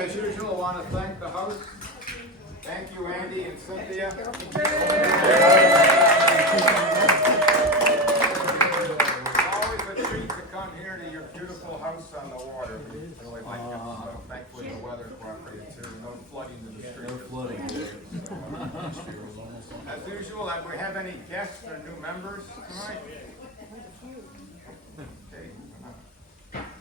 as usual, I want to thank the host. Thank you, Andy and Cynthia. Always a treat to come here to your beautiful house on the water. We really like it. So thankfully the weather cooperated too. No flooding in the street. No flooding. As usual, do we have any guests or new members tonight? Okay.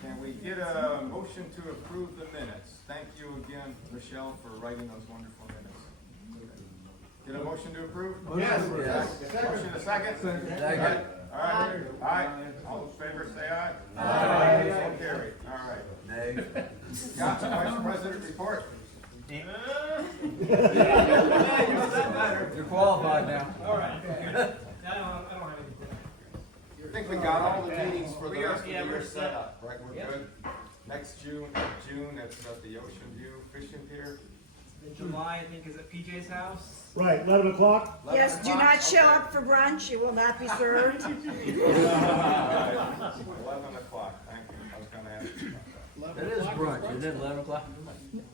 Can we get a motion to approve the minutes? Thank you again, Michelle, for writing those wonderful minutes. Get a motion to approve? Yes. Motion a second? Second. All right. Aye. All in favor, say aye. Aye. So carried. All right. Nay. Got the Vice President report. You're qualified now. All right. I don't have anything. I think we got all the meetings for the rest of the year set up, right? We're good. Next June, it's at the Ocean View Fishing Pier. In July, I think, is at PJ's house. Right, 11 o'clock? Yes, do not show up for brunch, you will not be served. 11 o'clock, thank you. I was gonna ask you about that. It is brunch, isn't it 11 o'clock?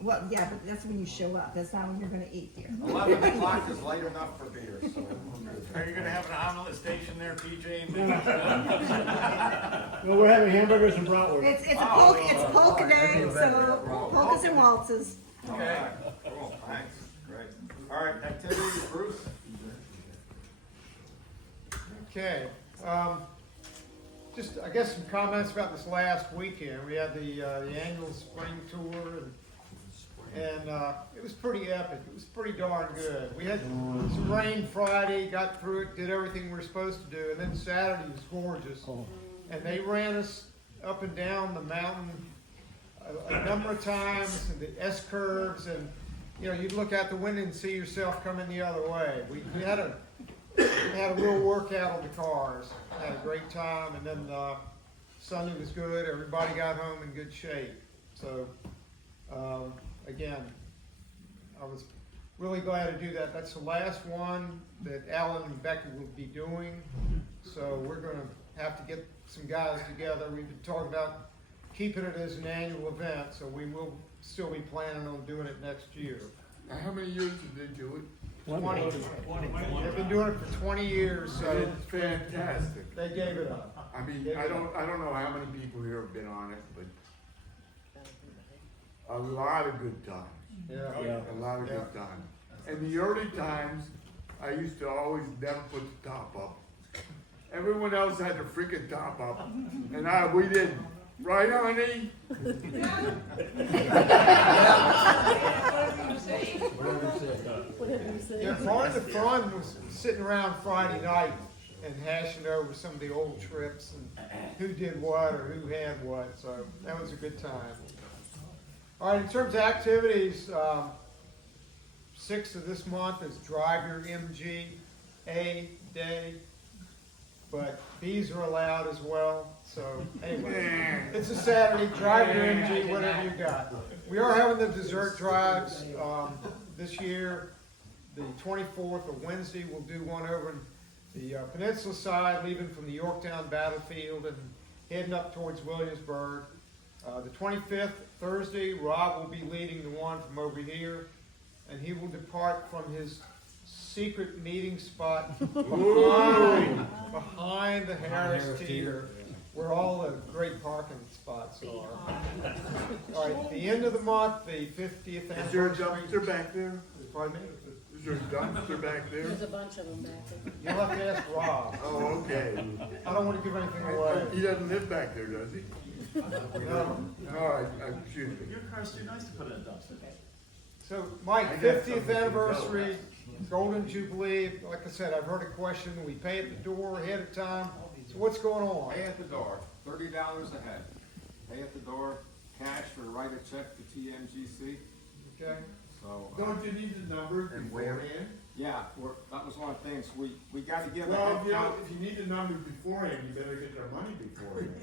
Well, yeah, but that's when you show up, that's not when you're gonna eat, dear. 11 o'clock is late enough for beer, so we're good. Are you gonna have an omelet station there, PJ? Well, we're having hamburgers and bratwurst. It's polka day, so polkas and waltzes. Okay, cool, thanks, great. All right, activities, Bruce? Okay, just, I guess some comments about this last weekend. We had the annual spring tour, and it was pretty epic. It was pretty darn good. We had some rain Friday, got through it, did everything we were supposed to do, and then Saturday was gorgeous. And they ran us up and down the mountain a number of times, and the S-curves, and you know, you'd look out the window and see yourself coming the other way. We had a real workout on the cars. Had a great time, and then Sunday was good. Everybody got home in good shape. So again, I was really glad to do that. That's the last one that Alan and Becca will be doing. So we're going to have to get some guys together. We've been talking about keeping it as an annual event, so we will still be planning on doing it next year. Now, how many years did they do it? 20. They've been doing it for 20 years, so It's fantastic. they gave it up. I mean, I don't know how many people here have been on it, but a lot of good times. Yeah. A lot of good times. In the early times, I used to always never put the top up. Everyone else had the freaking top up, and we didn't. Right, honey? Yeah, part of the fun was sitting around Friday night and hashing over some of the old trips and who did what or who had what, so that was a good time. All right, in terms of activities, 6th of this month is Drive Your MGA Day, but Bs are allowed as well. So anyway, it's a Saturday, drive your MG, whatever you got. We are having the dessert drives this year. The 24th, of Wednesday, we'll do one over in the peninsula side, leaving from the Yorktown battlefield and heading up towards Williamsburg. The 25th, Thursday, Rob will be leading the one from over here, and he will depart from his secret meeting spot behind the Harris Teeter, where all the great parking spots are. All right, the end of the month, the 50th Is there a anniversary. dumpster back there? Pardon me? Is there a dumpster back there? There's a bunch of them back there. You'll have to ask Rob. Oh, okay. I don't want to give anything away. He doesn't live back there, does he? No. All right, excuse me. Your car's too nice to put in a dumpster. So, Mike, I got 50th something to anniversary, Golden Jubilee. Like I said, I've heard a question. We pay at the door ahead of time. So what's going on? Pay at the door, $30 a head. Pay at the door, cash or write a check to TMGC. Okay. So, Don't you need the number And where? beforehand? yeah, that was one of the things. We got to give a Well, head count. if you need the number beforehand, you better get their money beforehand.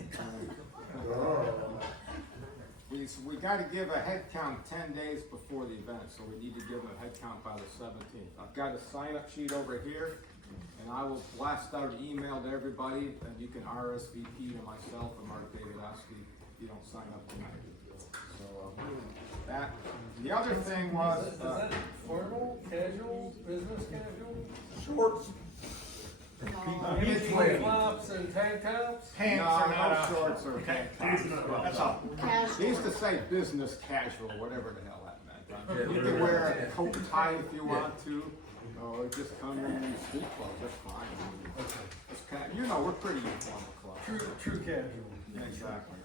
We got to give a head count 10 days before the event, so we need to give them a head count by the 17th. I've got a sign-up sheet over here, and I will blast out an email to everybody, and you can RSVP to myself and Mark David Oski if you don't sign up tonight. So that The other thing was, Is that formal, casual, business casual? Shorts. Flip flops and tank tops? Pants no, are not no optional. shorts or tank tops. That's all. They Casual. used to say business casual, whatever the hell that meant. Yeah, You can wear a coat and tie if you want to, or just come in street clothes, that's fine. It's you know, we're pretty informal club. True casual. Exactly,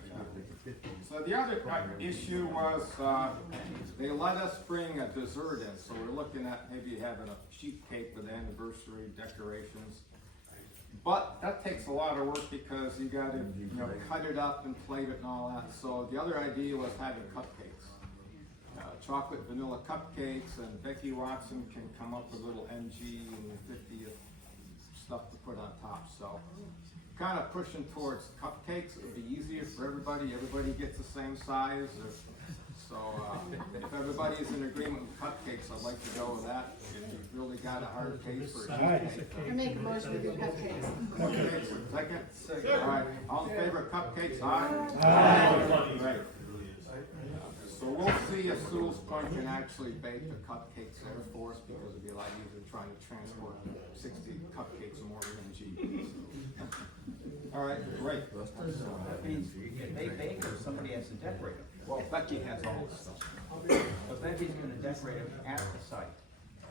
yeah. So the other issue was, they let us bring a dessert in, so we're looking at maybe having a sheet cake with anniversary decorations. But that takes a lot of work because you gotta, you know, cut it up and plate it and all that. So the other idea was having cupcakes. Chocolate vanilla cupcakes, and Becky Watson can come up with little MG and 50th stuff to put on top, so. Kind of pushing towards cupcakes, it would be easier for everybody gets the same size, so, if everybody's in agreement with cupcakes, I'd like to go with that. If you've really got a hard case for a cheesecake. I make a motion to do cupcakes. Cupcakes, second? All right, all in favor of cupcakes, aye? Aye. Right. So we'll see if Sewell's Point can actually bake the cupcakes there for us, because it'd be a lot easier trying to transport 60 cupcakes or more MG. All right, great. That means they bake or somebody has to decorate them. Well, Becky has all this stuff. But Becky's gonna decorate them at the site.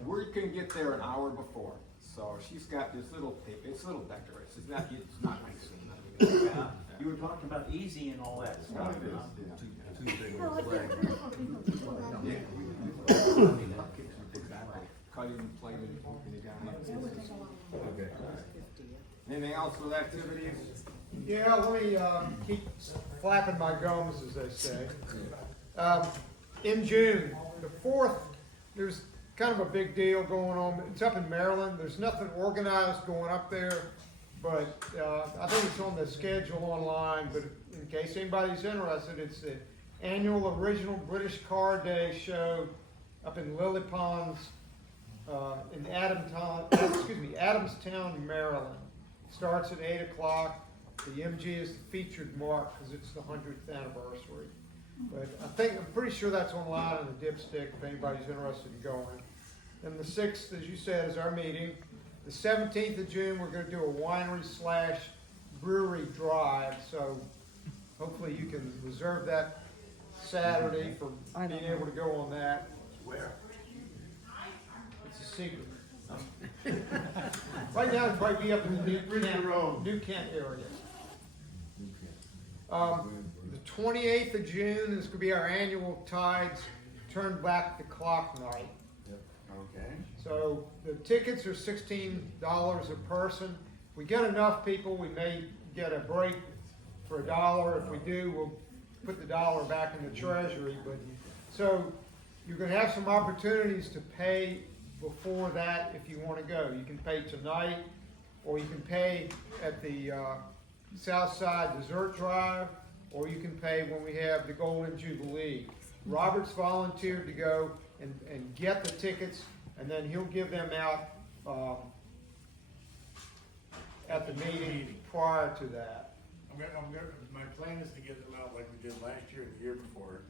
We can get there an hour before, so she's got this little paper, it's little decorations, it's not nice and nothing. Yeah. You were talking about easy and all that Well, stuff. it is, huh? yeah. Too big of a flag. Exactly. Cutting and plating and poking it down. Okay. Anything else with activities? Yeah, let me keep flapping my gums, as they say. In June, the 4th, there's kind of a big deal going on. It's up in Maryland. There's nothing organized going up there, but I think it's on the schedule online. But in case anybody's interested, it's the annual Original British Car Day show up in Lily Ponds in Adamstown, Maryland. Starts at 8 o'clock. The MG is the featured mark because it's the 100th anniversary. But I'm pretty sure that's online in the Dipstick if anybody's interested in going. And the 6th, as you said, is our meeting. The 17th of June, we're going to do a winery/brewery drive. So hopefully you can reserve that Saturday for being able to go on that. Where? It's a secret. Right now, it'd probably be up in the New Kent area. The 28th of June is gonna be our annual Tides Turn Back the Clock night. Okay. So the tickets are $16 a person. If we get enough people, we may get a break for $1. If we do, we'll put the dollar back in the treasury. But so you're gonna have some opportunities to pay before that if you want to go. You can pay tonight, or you can pay at the South Side Dessert Drive, or you can pay when we have the Golden Jubilee. Robert's volunteered to go and get the tickets, and then he'll give them out at the meeting prior to that. My plan is to get them out like we did last year and the year before.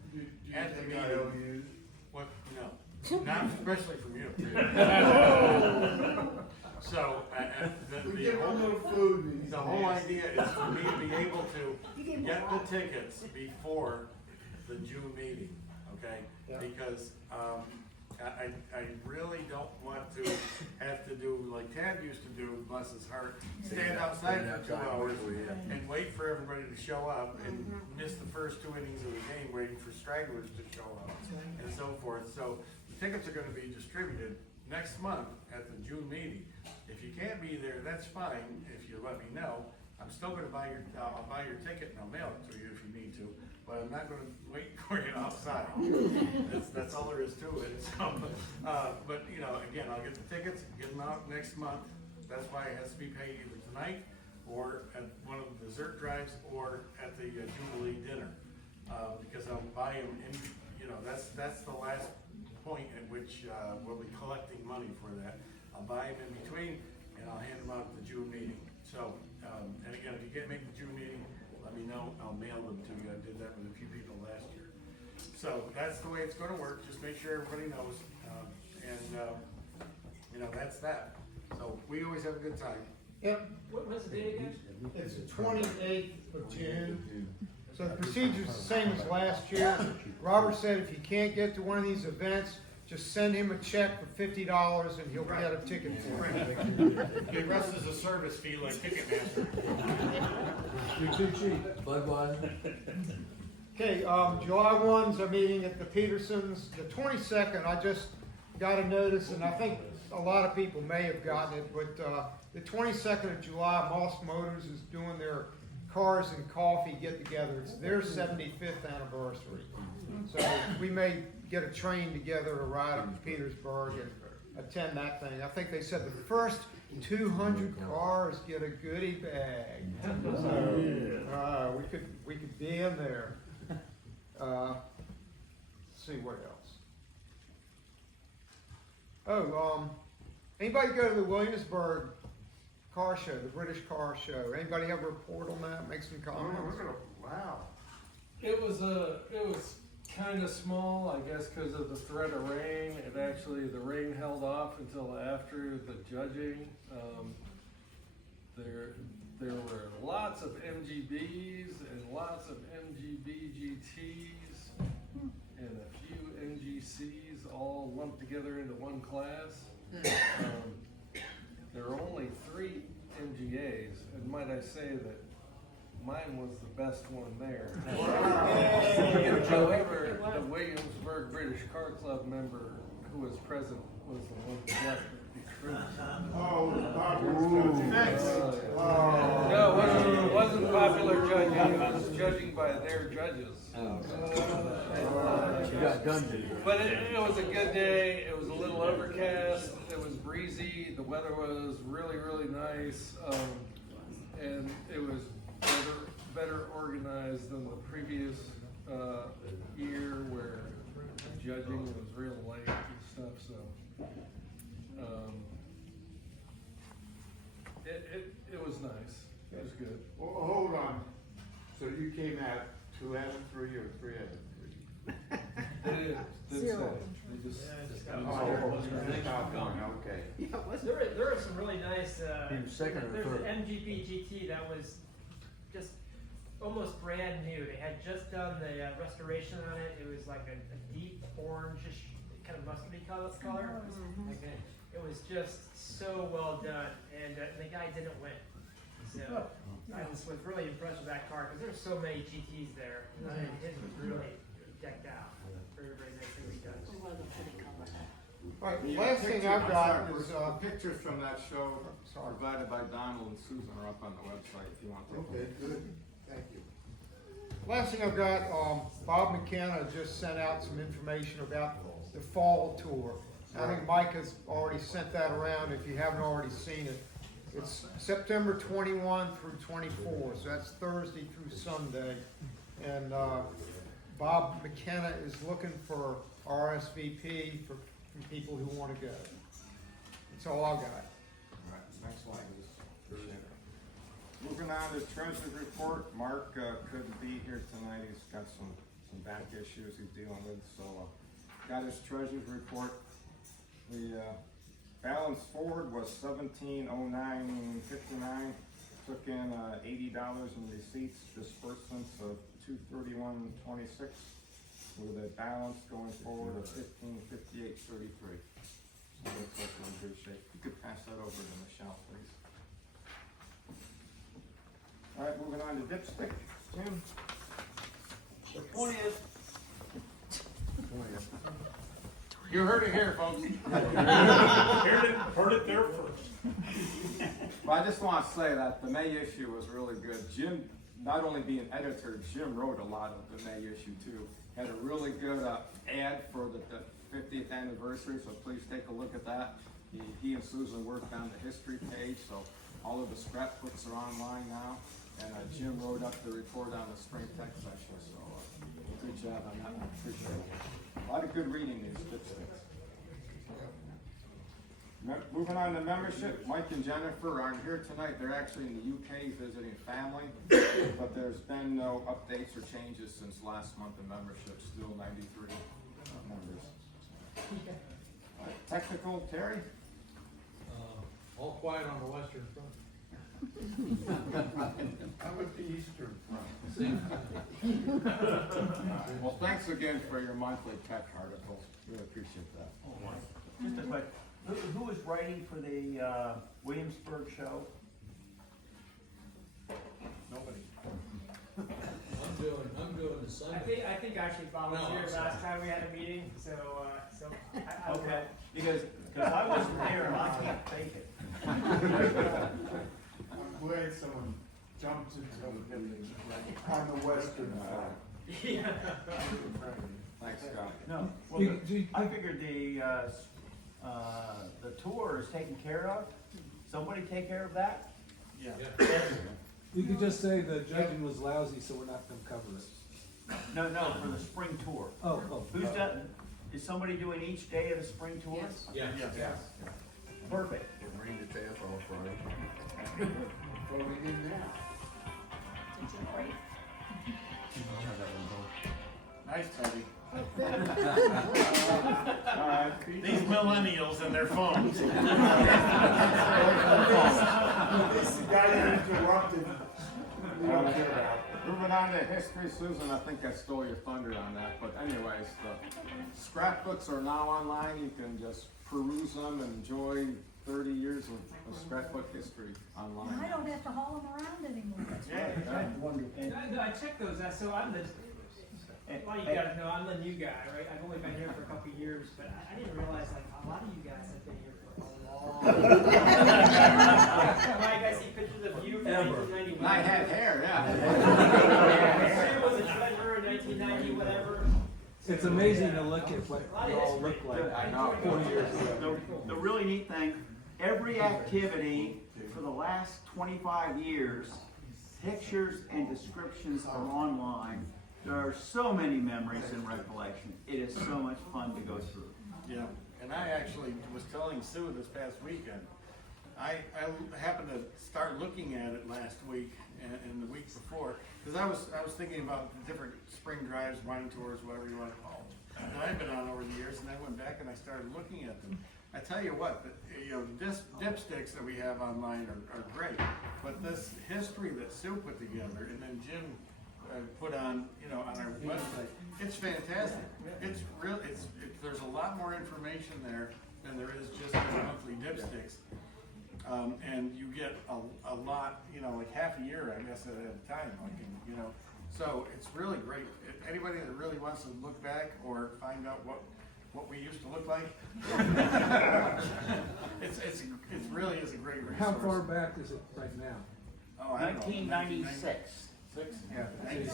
At the think I meeting. owe you? What, no, not especially from you. So, We give them a little food. these the whole days. idea is for me to be able to get the tickets before the June meeting, okay? Yeah. Because, I really don't want to have to do like Tad used to do, bless his heart, stand outside for 2 hours and wait for everybody to show up and miss the first 2 innings of the game waiting for stragglers to show up and so forth. So the tickets are gonna be distributed next month at the June meeting. If you can't be there, that's fine, if you let me know. I'm still gonna I'll buy your ticket and I'll mail it to you if you need to, but I'm not gonna wait for you outside. That's all there is to it, so, but, you know, again, I'll get the tickets, get them out next month. That's why it has to be paid either tonight, or at one of the dessert drives, or at the Jubilee dinner. Because I'll buy them in, you know, that's the last point at which, we'll be collecting money for that. I'll buy them in between, and I'll hand them out at the June meeting. So, and again, if you can't make the June meeting, let me know, I'll mail them to you. I did that with a few people last year. So that's the way it's gonna work, just make sure everybody knows, you know, that's that. So we always have a good time. Yep, What's the date again? it's the 28th of June. So the procedure's the same as last year. Robert said if you can't get to one of these events, just send him a check for $50 and he'll get a ticket for it. The rest is a service fee like Ticketmaster. You're too cheap. Budweiser. Okay, July 1's a meeting at the Petersons. The 22nd, I just got a notice, and I think a lot of people may have gotten it, but the 22nd of July, Moss Motors is doing their Cars and Coffee get-together. It's their 75th anniversary. So we may get a train together to ride up to Petersburg and attend that thing. I think they said the first 200 cars get a goodie bag. So we could be in there. Let's see what else. Anybody go to the Williamsburg car show, the British car show? Anybody have a report on that? Make some comments. Wow. It was kind of small, I guess, because of the threat of rain. The rain held off until after the judging. There were lots of MGBs and lots of MGB GTs and a few MGCs all lumped together into one class. There were only 3 MGAs, and might I say that mine was the best one there. However, the Williamsburg British Car Club member who was present was the one who got the cruise. No, it wasn't popular judging. It was judging by their judges. You got dungeons. But it was a good day. It was a little overcast. It was breezy. The weather was really, really nice. And it was better organized than the previous year where the judging was real late and stuff. So it was nice. It was good. Well, hold on. So you came out 2 out of 3 or 3 out of 3? They didn't say. Zero. They just. Okay. There were some really nice, He was second or there's third? an MGB GT that was just almost brand new. They had just done the restoration on it. It was like a deep orangish, kind of mustardy color. It was just so well done, and the guy didn't win. So I was really impressed with that car because there's so many GTs there. And his was really decked out. Very, very nicely done. All right, The last thing I've got is, pictures from that show sorry. provided by Donald and Susan are up on the website if you want to. Okay, good. Thank you. Last thing I've got, Bob McKenna just sent out some information about the fall tour. I think Mike has already sent that around if you haven't already seen it. It's September 21 through 24, so that's Thursday through Sunday. And Bob McKenna is looking for RSVP from people who want to go. That's all I got. All right, thanks a lot, guys. Appreciate it. Moving on to treasurer's report, Mark couldn't be here tonight, he's got some back issues he's dealing with, so got his treasurer's report. The balance forward was $1709.59, took in $80 in receipts, disbursements of $231.26, with a balance going forward of $1558.33. So it looks like we're in good shape. You could pass that over to Michelle, please. All right, moving on to dipstick. Jim? The 20th. You heard it here, folks. Heard it there first. Well, I just want to say that the May issue was really good. Jim, not only being editor, Jim wrote a lot of the May issue too. Had a really good ad for the 50th anniversary, so please take a look at that. He and Susan worked on the history page, so all of the scrapbooks are online now. And Jim wrote up the report on the spring tech session, so good job on that one. Appreciate it. A lot of good reading these dipsticks. Moving on to membership, Mike and Jennifer aren't here tonight. They're actually in the UK visiting family, but there's been no updates or changes since last month in membership. Still 93 members. Technical, Terry? All quiet on the western front. How about the Eastern Front? Well, thanks again for your monthly tech article. Really appreciate that. Just a quick, who is writing for the Williamsburg show? Nobody. I'm doing the Sunday. I think I actually volunteered last time we had a meeting, so I will. Okay, because I wasn't there and I can't take it. I'm glad someone jumped into the on the Western Front. Yeah. Thanks, Scott. No, well, I figured the tour is taken care of. Somebody take care of that? Yeah. You could just say the judging was lousy, so we're not gonna cover it. No, for the spring tour. Oh. Who's done, is somebody doing each day of the spring tour? Yeah. Yes. Perfect. Bring the tail off, right? What do we do now? Nice, Teddy. Alright. These millennials and their phones. This guy interrupted. We don't care about. Moving on to history, Susan, I think I stole your thunder on that, but anyways, the scrapbooks are now online. You can just peruse them and enjoy 30 years of scrapbook history online. And I don't have to haul them around anymore. I checked those, so I'm the, a lot of you guys know, I'm the new guy, right? I've only been here for a couple of years, but I didn't realize, like, a lot of you guys have been here for a long time. Like, I see pictures of you from 1991. I had hair, yeah. Sam was a treasurer in 1990, whatever. It's amazing to look at what we all look like. I know. 40 years ago. The really neat thing, every activity for the last 25 years, pictures and descriptions are online. There are so many memories and recollection. It is so much fun to go through. Yeah, and I actually was telling Sue this past weekend, I happened to start looking at it last week and the week before, because I was thinking about the different spring drives, wine tours, whatever you want to call them, that I've been on over the years, and I went back and I started looking at them. I tell you what, the dipsticks that we have online are great, but this history that Sue put together and then Jim put on, on our website, it's fantastic. It's real. There's a lot more information there than there is just the monthly dipsticks, and you get a lot, like half a year, I guess, at a time. So it's really great. Anybody that really wants to look back or find out what we used to look like, it really is a great resource. How far back is it right now? Oh, I don't know. 1996. Yeah.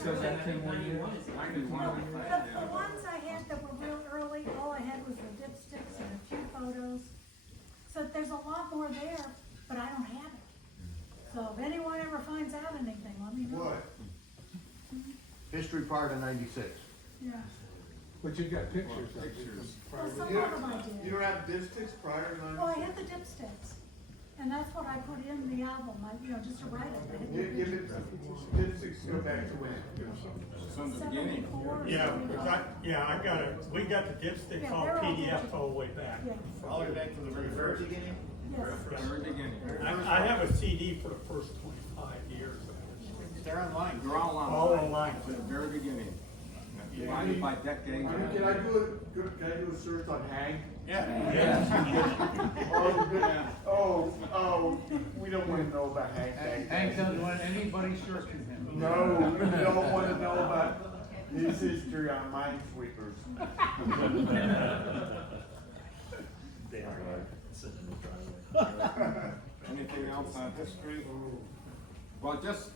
So that 10 more years? 91. The ones I had that were real early, all I had was the dipsticks and a few photos. So there's a lot more there, but I don't have it. So if anyone ever finds out anything, let me know. What? History part of 96. Yeah. But you've got pictures. Well, some You of them I don't, did. you don't have dipsticks prior to Well, I 96? had the dipsticks. And that's what I put in the album, just to write it. I had Give it, dipsticks go back to when? From the beginning. 74 or Yeah, something. we got the dipsticks Yeah, all they're all PDF digital. all the way back. Yeah, All the way back to the very first beginning. yes. Very beginning. I have a CD for the first 25 years. They're online. They're all online. All online. From the very beginning. Divided by decades. Can I do a search on Hank? Yeah. Oh, we don't want to know about Hank. Hank doesn't want anybody searching him. No, we don't want to know about his history on minesweepers. Anything else on history? Well, just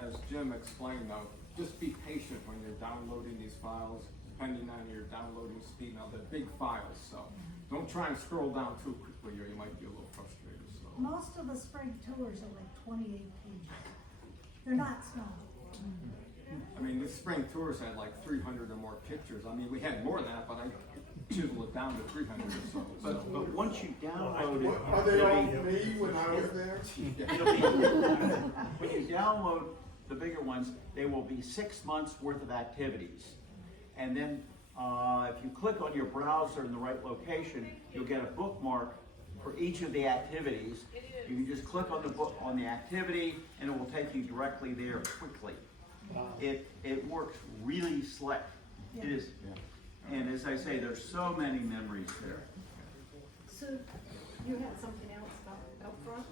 as Jim explained though, just be patient when you're downloading these files, depending on your downloading speed. Now, they're big files, so don't try and scroll down too quickly or you might be a little frustrated. So. Most of the spring tours are like 28 pages. They're not small. I mean, this spring tours had like 300 or more pictures. I mean, we had more than that, but chisel it down to 300 or so. But once you download it. Are they all it'll be- me when I was there? It'll be, when you download the bigger ones, they will be 6 months worth of activities. And then, if you click on your browser in the right location, you'll get a bookmark for each of the activities. You can just click on the book, on the activity, and it will take you directly there quickly. It works really slick. It is, and as I say, there's so many memories there. So, you had something else up front?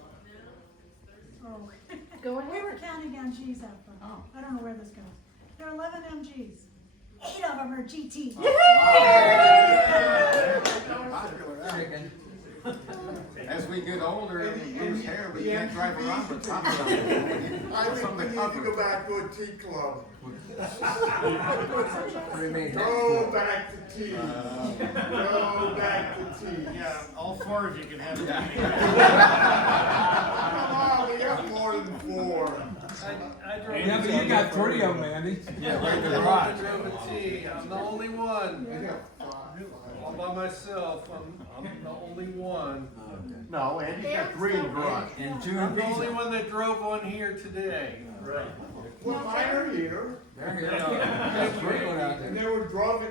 Oh. Go ahead. We were counting MGs out front. Oh. I don't know where this goes. There are 11 MGs. 8 of them are GT. As we get older and lose hair, we can't drive around with top on. I think we need to go back to a tea club. Go back to tea. Go back to tea. Yeah, all four of you can have it. Come on, we got more than 4. I drove. Yeah, but you got 3 of them, Andy. I drove a T. I'm the only one. All by myself. I'm the only one. No, Andy's got 3 in the garage. I'm the only one that drove one here today. Right. Well, mine are here. And they were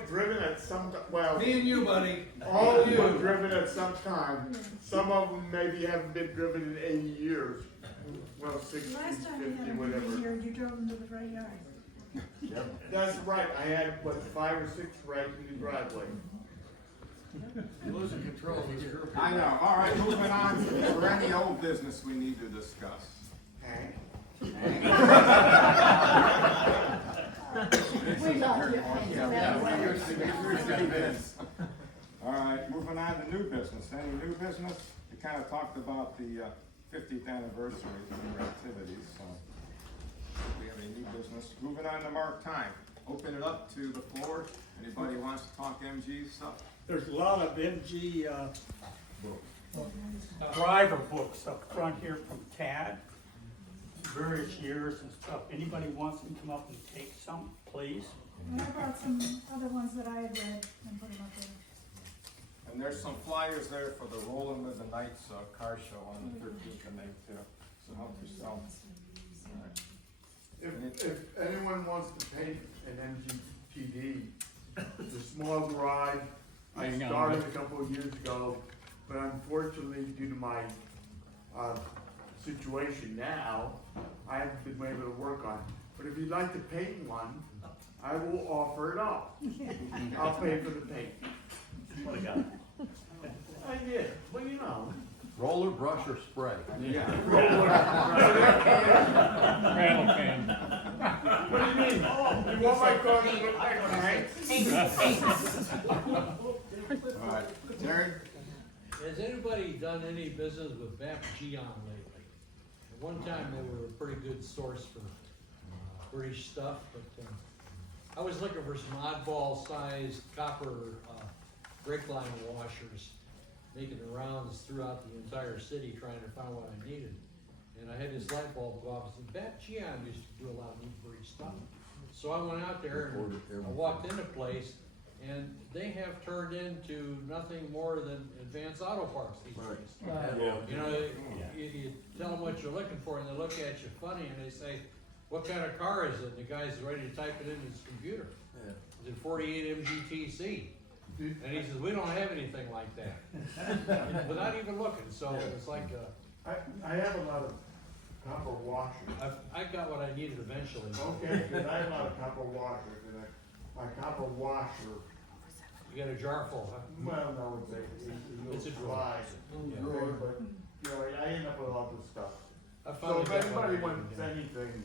driven at some, well, Me and you, buddy. all of them were driven at some time. Some of them maybe haven't been driven in 80 years. Well, 60, Last time you 50, had a whatever. meeting here, you drove them to the front yard. That's right, I had, what, 5 or 6 right in the driveway. You're losing control of this group. I know. All right, moving on. Is there any old business we need to discuss? Hank? We love you. All right, moving on to new business. Any new business? We kind of talked about the 50th anniversary of your activities, so do we have any new business? Moving on to mark time. Open it up to the floor. Anybody wants to talk MG stuff? There's a lot of MG, driver books up front here from TAD, various years and stuff. Anybody wants to come up and take some, please? And I brought some other ones that I had read and put them up there. And there's some flyers there for the Rolling with the Knights car show on the 13th of May too. So help yourself. All right. If anyone wants to paint an MGTD, it's a small garage. I started a couple of years ago, but unfortunately, due to my situation now, I haven't been able to work on it. But if you'd like to paint one, I will offer it up. I'll pay for the paint. What I got? I did, well, you know. Roller, brush, or spray? Yeah. Rattle can. What do you mean? You want my car to look like All right. Terry? Has anybody done any business with Bap Geon lately? At one time, they were a pretty good source for British stuff, but I was looking for some oddball-sized copper brake line washers, making the rounds throughout the entire city trying to find what I needed. And I had this light bulb go off, and Bap Geon used to do a lot of neat British stuff. So I went out there and I walked into place, and they have turned into nothing more than advanced auto parts these days. You know, you tell them what you're looking for, and they look at you funny, and they say, "What kind of car is it?" And the guy's ready to type it in his computer. Is it 48 MGTC? And he says, "We don't have anything like that," without even looking. So it's like I have a lot of copper washers. I got what I needed eventually. Okay, because I have a lot of copper washers, and my copper washer, You got a jar full, huh? well, no, it's a drawer. slide. Yeah. Drawer, but, you know, I end up with all this stuff. I So finally if got what I anybody needed, wants yeah. anything,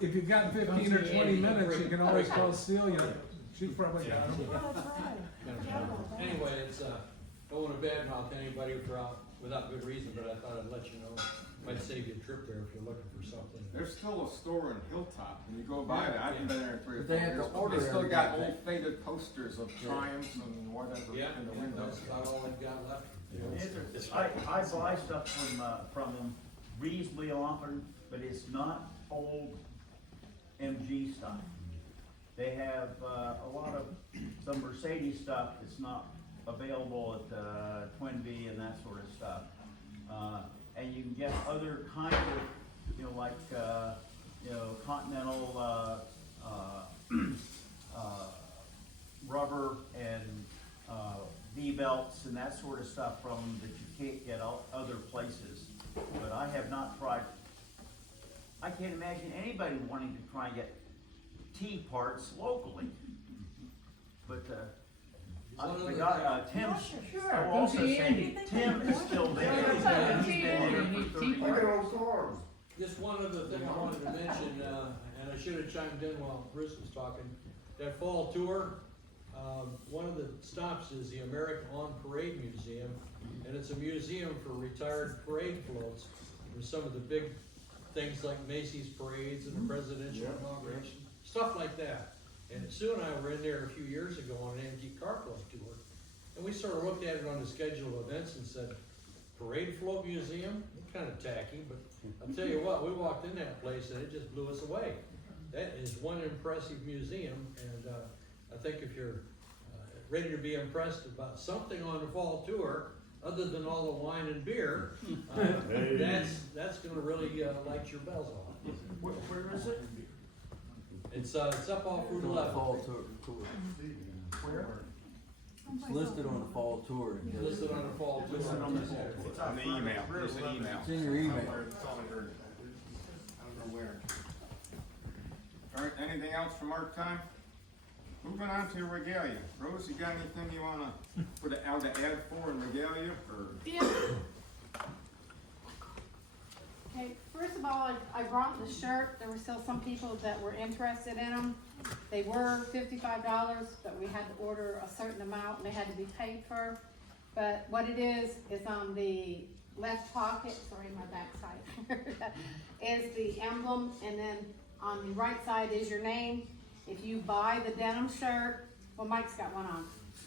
If you've got 15 or 20 minutes, you can always call Celia. She's probably got them. Oh, that's right. Anyway, it's, don't wanna badmouth anybody without good reason, but I thought I'd let you know. Might save you a trip there if you're looking for something. There's still a store in Hilltop, and you go by it, I haven't been there in 3 or 4 But they have years, to but order they still got everything. old faded posters of Triumphs and whatever Yeah, in the windows. that's about all I've got left. I buy stuff from them reasonably often, but it's not old MG stuff. They have a lot of some Mercedes stuff. It's not available at Twin Vee and that sort of stuff. And you can get other kinds of, you know, like, Continental, rubber and, V-belts and that sort of stuff from that you can't get other places. But I have not tried, I can't imagine anybody wanting to try and get T parts locally. But, I forgot, Tim, I will also say, Tim is still there. He's been there for 30 Look at years. those cars. Just one other thing I wanted to mention, and I should have chimed in while Bruce was talking. That fall tour, one of the stops is the American On Parade Museum, and it's a museum for retired parade floats. There's some of the big things like Macy's parades and the presidential inauguration, stuff like that. And Sue and I were in there a few years ago on an antique car club tour, and we sort of looked at it on the schedule of events and said, parade float museum? Kind of tacky, but I'll tell you what, we walked in that place and it just blew us away. That is one impressive museum, and I think if you're ready to be impressed about something on the fall tour, other than all the wine and beer, that's gonna really light your bells off. Where is it? It's up off Route 11. Fall tour. Where? It's listed on the fall tour. It's listed on the fall tour. Listed on the fall. It's on the email, it's an email. It's in your email. It's all I heard. I don't know where. All right, anything else from our time? Moving on to regalia. Rose, you got anything you wanna put out an ad for in regalia, or? Yeah. Okay, first of all, I brought the shirt. There were still some people that were interested in them. They were $55, but we had to order a certain amount and they had to be paid for. But what it is on the left pocket, sorry, my back side, is the emblem, and then on the right side is your name. If you buy the denim shirt, well, Mike's got one on,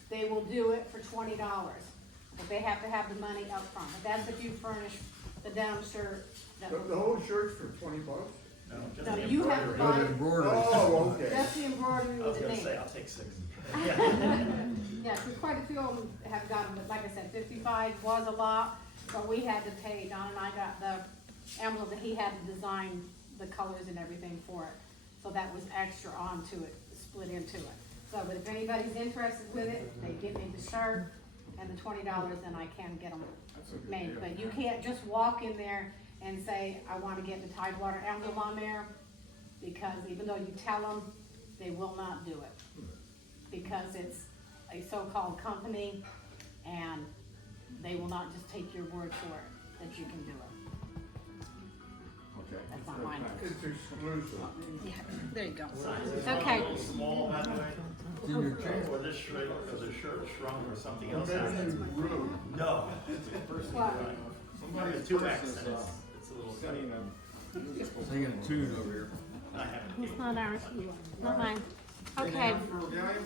they will do it for $20, but they have to have the money up front. But that's if you furnish the denim shirt. The whole shirt's for $20? No, you have to buy it. Oh, okay. Just the embroidery with the name. I'll take 6. Yeah, so quite a few of them have gotten, but like I said, 55 was a lot, but we had to pay, Don and I got the emblem that he had to design the colors and everything for it. So that was extra onto it, split into it. So, but if anybody's interested with it, they give me the shirt and the $20, then I can get them made. But you can't just walk in there and say, I want to get the Tidewater emblem on there, because even though you tell them, they will not do it. Because it's a so-called company, and they will not just take your word for it, that you can do it. Okay. That's not mine. It's exclusive. Yeah, there you go. Okay. Small, by the way. It's in your chair. Or this shirt, or the shirt shrunk or something else. That's rude. No. What? Somebody has 2 accents. It's a little Singing a Singing a tune over here. I haven't. It's not ours, not mine. Okay, anything else for regalia?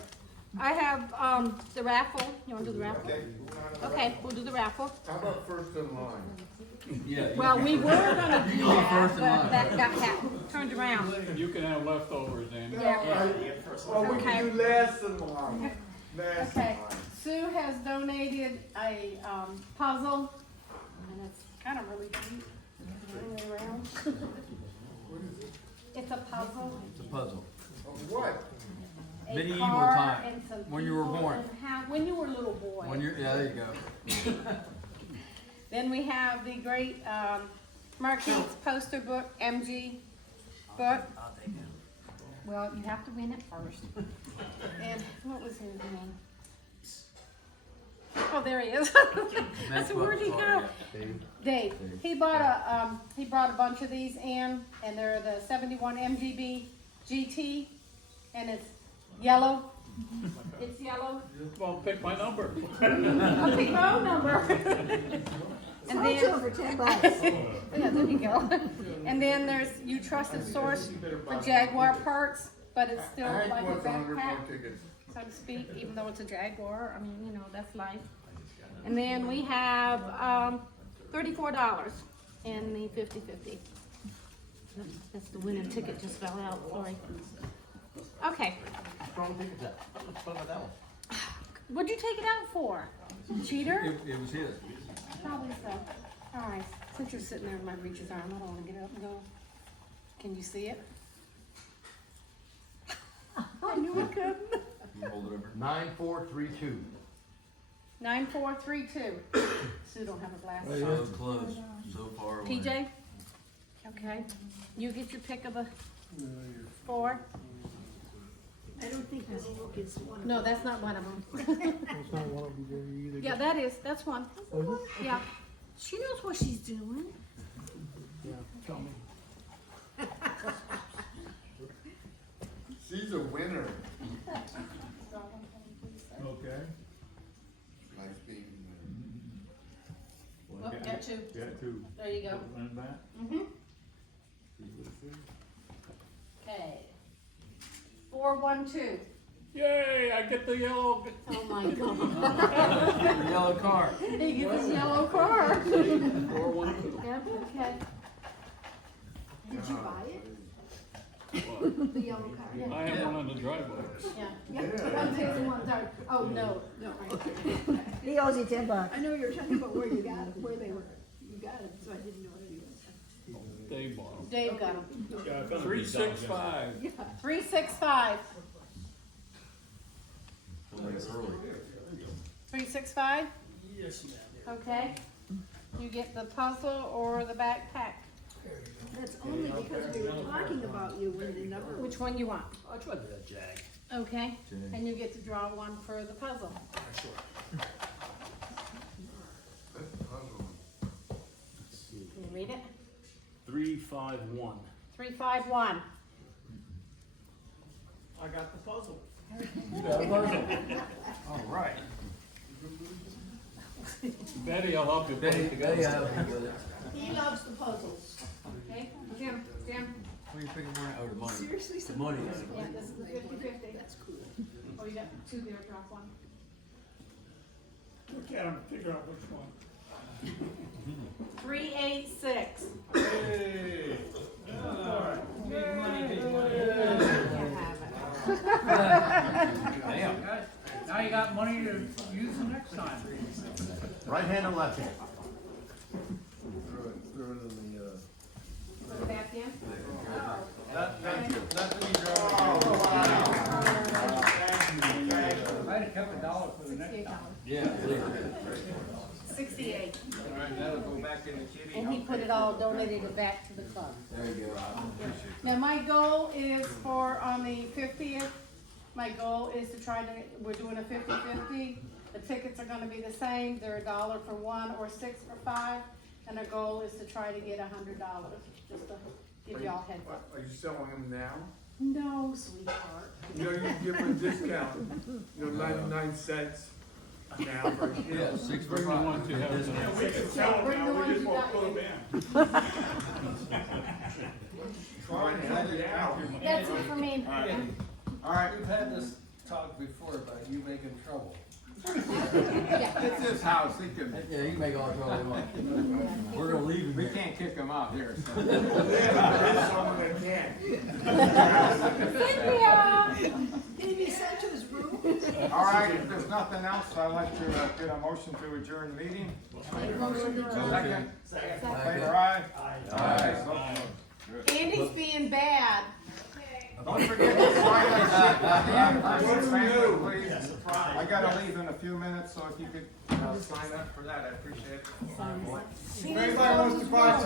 I have, the raffle. You wanna do the raffle? Okay. Okay, we'll do the raffle. How about first in line? Yeah. Well, we were gonna do that, first in but line. that got turned around. You can have leftovers, Andy. Yeah. Oh, we can do last in line. Last in Okay, line. Sue has donated a, puzzle, and it's kind of really cute. Turn it around. It's a puzzle. It's a puzzle. Of what? A Medieval car time, and some when you were people born. and when you were a little boy. Yeah, there you go. Then we have the great Marquise poster book, MG book. Well, you have to win it first. And what was his name? Oh, there he is. I said, where'd he go? Dave. He bought he brought a bunch of these in, and they're the 71 MGB GT, and it's yellow. It's yellow. Well, pick my number. I'll pick my own number. And then, for $10. yeah, there you go. And then there's You Trusted Source for Jaguar parts, but it's still Hank like a wants 100 more backpack, tickets. so to speak, even though it's a Jaguar. I mean, you know, that's life. And then we have $34 in the 50/50. That's the winning ticket, just fell out, sorry. Okay. What's wrong with that? What's wrong with that one? What'd you take it out for? Cheater? It was his. Probably so. All right, since you're sitting there with my breeches on, I don't wanna get up and go. Can you see it? I knew I couldn't. Hold it over. 9432. 9432. Sue don't have a glass. So close, so far away. PJ? Okay, you get your pick of the 4. I don't think this book is one. No, that's not one of them. That's not one of them there either. Yeah, that's one. Yeah. She knows what she's doing. Yeah, tell me. She's a winner. Okay. Nice being a Oh, got 2. Got two. There you go. And that? Mm-hmm. Okay. 412. Yay, I get the yellow. Oh my God. The yellow car. He gets his yellow car. 412. Yep, okay. Did you buy it? The yellow car? Yeah. I have one on the driveway. Yeah. One takes one dark. Oh, no. No, He owes you $10. I know you were talking about where you got it, where they were, you got it, so I didn't know what it was. They bought Dave got him. them. 365. 365. Somebody's early. 365? Yes, ma'am. Okay. You get the puzzle or the backpack. That's only because we were talking about you when the number. Which one you want? I'll try that Jag. Okay. Jag. And you get to draw one for the puzzle. Sure. Can you read it? 351. 351. I got the puzzle. All right. Betty, I'll help you put Betty, it together. Betty, I'll help you with it. He loves the puzzles. Okay. Jim. What do you think of money? Oh, the money. Seriously? The money. Yeah, this is the 50-50. That's cool. Oh, you got 2 there, drop one. Look at him, figure out which one. 386. Hey. Can't have it. Damn. Now you got money to use the next time. Right hand or left hand? Throw it in the, Put it back in. I'd have kept $1 for the next time. yeah, please. 68. All right, that'll go back in the kitty. And he put it all, donated it back to the club. There you go. Now, my goal is for, on the 50th, my goal is to try to, we're doing a 50-50. The tickets are gonna be the same, they're $1 for 1 or 6 for 5. And our goal is to try to get $100, just to give y'all heads up. Are you selling them now? No, sweetheart. You know, you can give them a discount, you know, 99 cents now for a kid. Yeah, 6 for Bring the 5. ones you have. Yeah, we can sell them now, we just won't put them in. Try and help you out. That's it for me. All right, We've had this talk before about you making trouble. Yeah. it's his house, he can, Yeah, you can make all the trouble you want. We're gonna leave him we here. can't kick him out here, so. There's someone that can. Cynthia! Can he be sent to his room? All right, if there's nothing else, I'd like to get a motion to adjourn the meeting. Second, favor aye? Aye. So- Andy's being bad. Don't forget to sign that sheet, please. I gotta leave in a few minutes, so if you could, sign up for that, I appreciate it. If anybody wants to buy